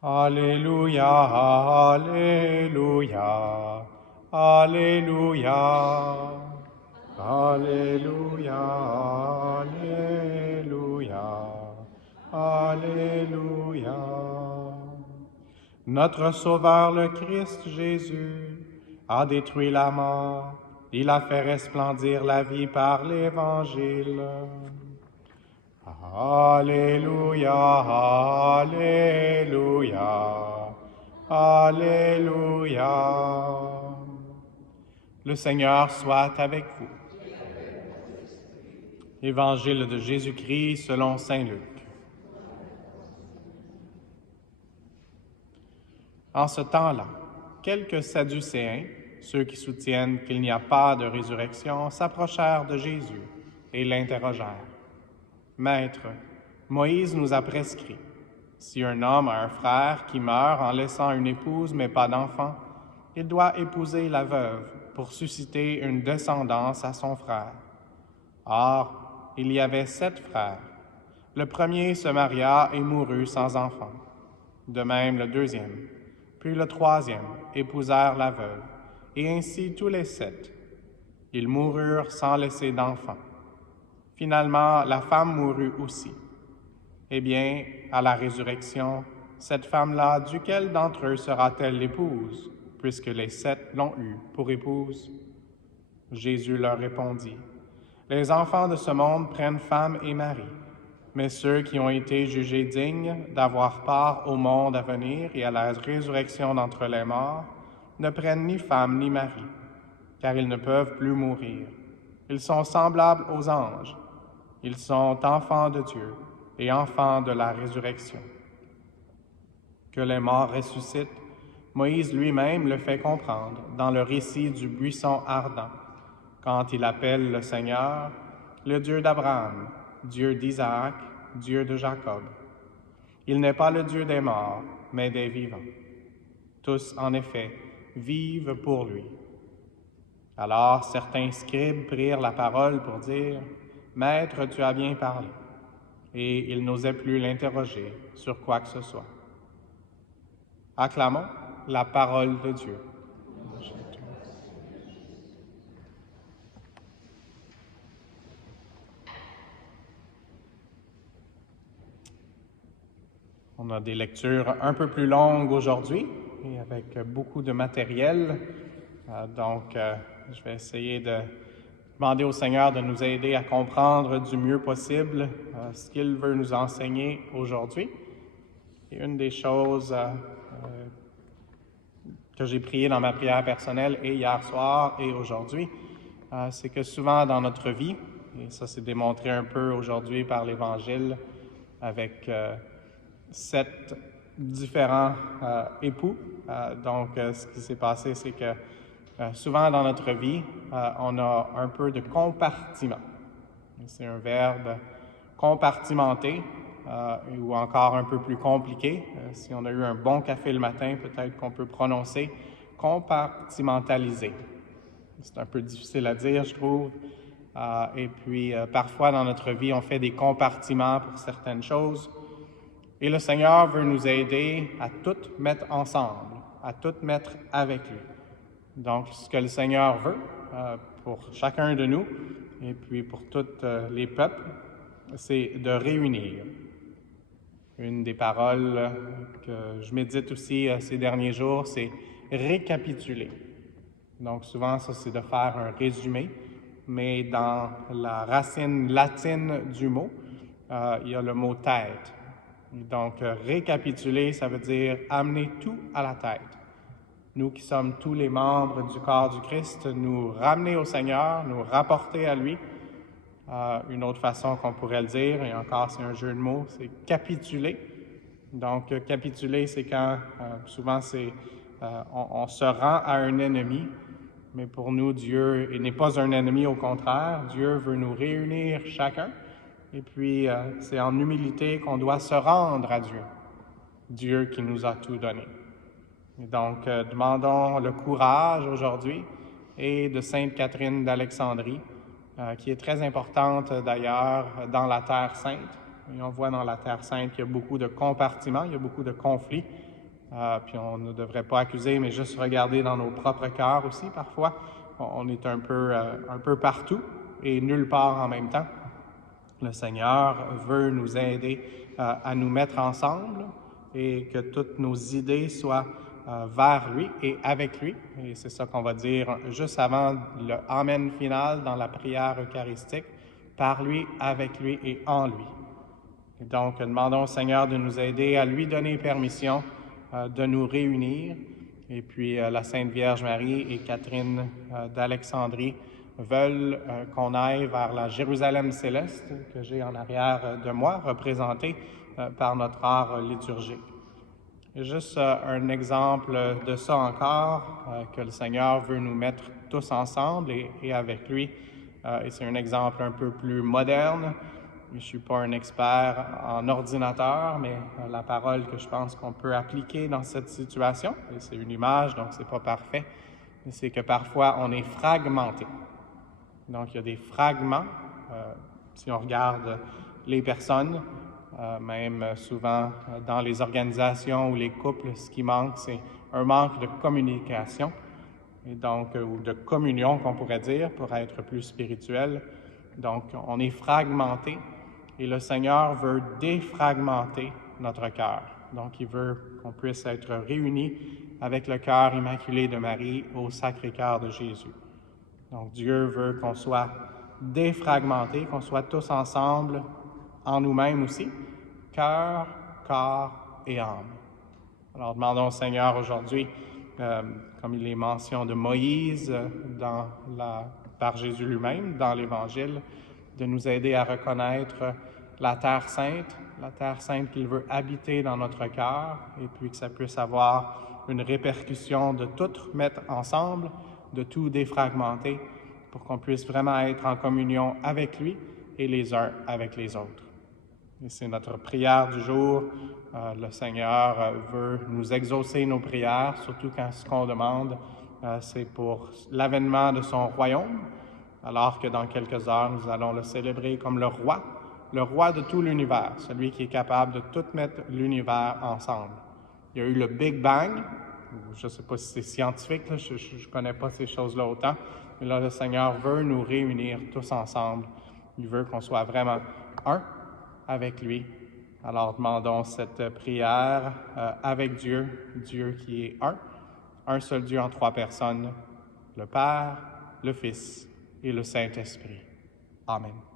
Alléluia, Alléluia, Alléluia, Alléluia, Alléluia, Alléluia. Notre Sauveur le Christ Jésus a détruit la mort, il a fait resplendir la vie par l'Évangile. Alléluia, Alléluia, Alléluia. Le Seigneur soit avec vous. Évangile de Jésus-Christ selon saint Luc. En ce temps-là, quelques Sadducéens, ceux qui soutiennent qu'il n'y a pas de résurrection, s'approchèrent de Jésus et l'interrogèrent. « Maître, Moïse nous a prescrit, si un homme a un frère qui meurt en laissant une épouse mais pas d'enfant, il doit épouser la veuve pour susciter une descendance à son frère. Or, il y avait 7 frères. Le premier se maria et mourut sans enfant. De même le deuxième. Puis le troisième épousèrent la veuve, et ainsi tous les 7. Ils moururent sans laisser d'enfant. Finalement, la femme mourut aussi. Eh bien, à la résurrection, cette femme-là, duquel d'entre eux sera-t-elle l'épouse, puisque les 7 l'ont eue pour épouse? Jésus leur répondit, « Les enfants de ce monde prennent femme et mari, mais ceux qui ont été jugés dignes d'avoir part au monde à venir et à la résurrection d'entre les morts ne prennent ni femme ni mari, car ils ne peuvent plus mourir. Ils sont semblables aux anges. Ils sont enfants de Dieu et enfants de la résurrection. Que les morts ressuscitent, Moïse lui-même le fait comprendre dans le récit du buisson ardent, quand il appelle le Seigneur le Dieu d'Abraham, Dieu d'Isaac, Dieu de Jacob. Il n'est pas le Dieu des morts, mais des vivants. Tous, en effet, vivent pour lui. Alors certains scribes prirent la parole pour dire, « Maître, tu as bien parlé. » Et ils n'osaient plus l'interroger sur quoi que ce soit. Acclamons la parole de Dieu. On a des lectures un peu plus longues aujourd'hui et avec beaucoup de matériel. Donc, je vais essayer de demander au Seigneur de nous aider à comprendre du mieux possible ce qu'il veut nous enseigner aujourd'hui. Et une des choses que j'ai prié dans ma prière personnelle et hier soir et aujourd'hui, c'est que souvent dans notre vie, et ça c'est démontré un peu aujourd'hui par l'Évangile avec 7 différents époux. Donc, ce qui s'est passé, c'est que souvent dans notre vie, on a un peu de compartiment. C'est un verbe compartimenter ou encore un peu plus compliqué. Si on a eu un bon café le matin, peut-être qu'on peut prononcer compartimentaliser. C'est un peu difficile à dire, je trouve. Et puis, parfois dans notre vie, on fait des compartiments pour certaines choses. Et le Seigneur veut nous aider à tout mettre ensemble, à tout mettre avec lui. Donc, ce que le Seigneur veut pour chacun de nous et puis pour tous les peuples, c'est de réunir. Une des paroles que je médite aussi ces derniers jours, c'est récapituler. Donc, souvent, ça, c'est de faire un résumé, mais dans la racine latine du mot, il y a le mot tête. Donc, récapituler, ça veut dire amener tout à la tête. Nous qui sommes tous les membres du corps du Christ, nous ramener au Seigneur, nous rapporter à lui. Une autre façon qu'on pourrait le dire, et encore c'est un jeu de mots, c'est capituler. Donc, capituler, c'est quand souvent on se rend à un ennemi, mais pour nous, Dieu n'est pas un ennemi, au contraire. Dieu veut nous réunir chacun. Et puis, c'est en humilité qu'on doit se rendre à Dieu, Dieu qui nous a tout donné. Et donc, demandons le courage aujourd'hui et de Sainte Catherine d'Alexandrie, qui est très importante d'ailleurs dans la Terre Sainte. Et on voit dans la Terre Sainte qu'il y a beaucoup de compartiments, il y a beaucoup de conflits. puis on ne devrait pas accuser, mais juste regarder dans nos propres cœurs aussi parfois. On est un peu partout et nulle part en même temps. Le Seigneur veut nous aider à nous mettre ensemble et que toutes nos idées soient vers lui et avec lui. Et c'est ça qu'on va dire juste avant le Amen final dans la prière eucharistique, par lui, avec lui et en lui. Et donc, demandons au Seigneur de nous aider à lui donner permission de nous réunir. Et puis, la Sainte Vierge Marie et Catherine d'Alexandrie veulent qu'on aille vers la Jérusalem céleste que j'ai en arrière de moi, représentée par notre art liturgique. Et juste un exemple de ça encore, que le Seigneur veut nous mettre tous ensemble et avec lui. Et c'est un exemple un peu plus moderne. Je ne suis pas un expert en ordinateur, mais la parole que je pense qu'on peut appliquer dans cette situation, et c'est une image, donc c'est pas parfait, c'est que parfois on est fragmenté. Donc il y a des fragments. Si on regarde les personnes, même souvent dans les organisations ou les couples, ce qui manque, c'est un manque de communication, et donc, ou de communion qu'on pourrait dire, pour être plus spirituel. Donc, on est fragmenté et le Seigneur veut défragmenter notre cœur. Donc, il veut qu'on puisse être réunis avec le cœur immaculé de Marie au Sacré-Cœur de Jésus. Donc, Dieu veut qu'on soit défragmentés, qu'on soit tous ensemble en nous-mêmes aussi, cœur, corps et âme. Alors, demandons au Seigneur aujourd'hui, comme il est mention de Moïse par Jésus lui-même dans l'Évangile, de nous aider à reconnaître la Terre Sainte qu'il veut habiter dans notre cœur, et puis que ça puisse avoir une répercussion de tout mettre ensemble, de tout défragmenter, pour qu'on puisse vraiment être en communion avec lui et les uns avec les autres. Et c'est notre prière du jour. Le Seigneur veut nous exaucer nos prières, surtout quand ce qu'on demande, c'est pour l'avènement de son royaume, alors que dans quelques heures, nous allons le célébrer comme le roi de tout l'univers, celui qui est capable de tout mettre l'univers ensemble. Il y a eu le Big Bang, je ne sais pas si c'est scientifique, là, je ne connais pas ces choses-là autant, mais là, le Seigneur veut nous réunir tous ensemble. Il veut qu'on soit vraiment un avec lui. Alors, demandons cette prière avec Dieu, Dieu qui est un seul Dieu en trois personnes, le Père, le Fils et le Saint-Esprit. Amen.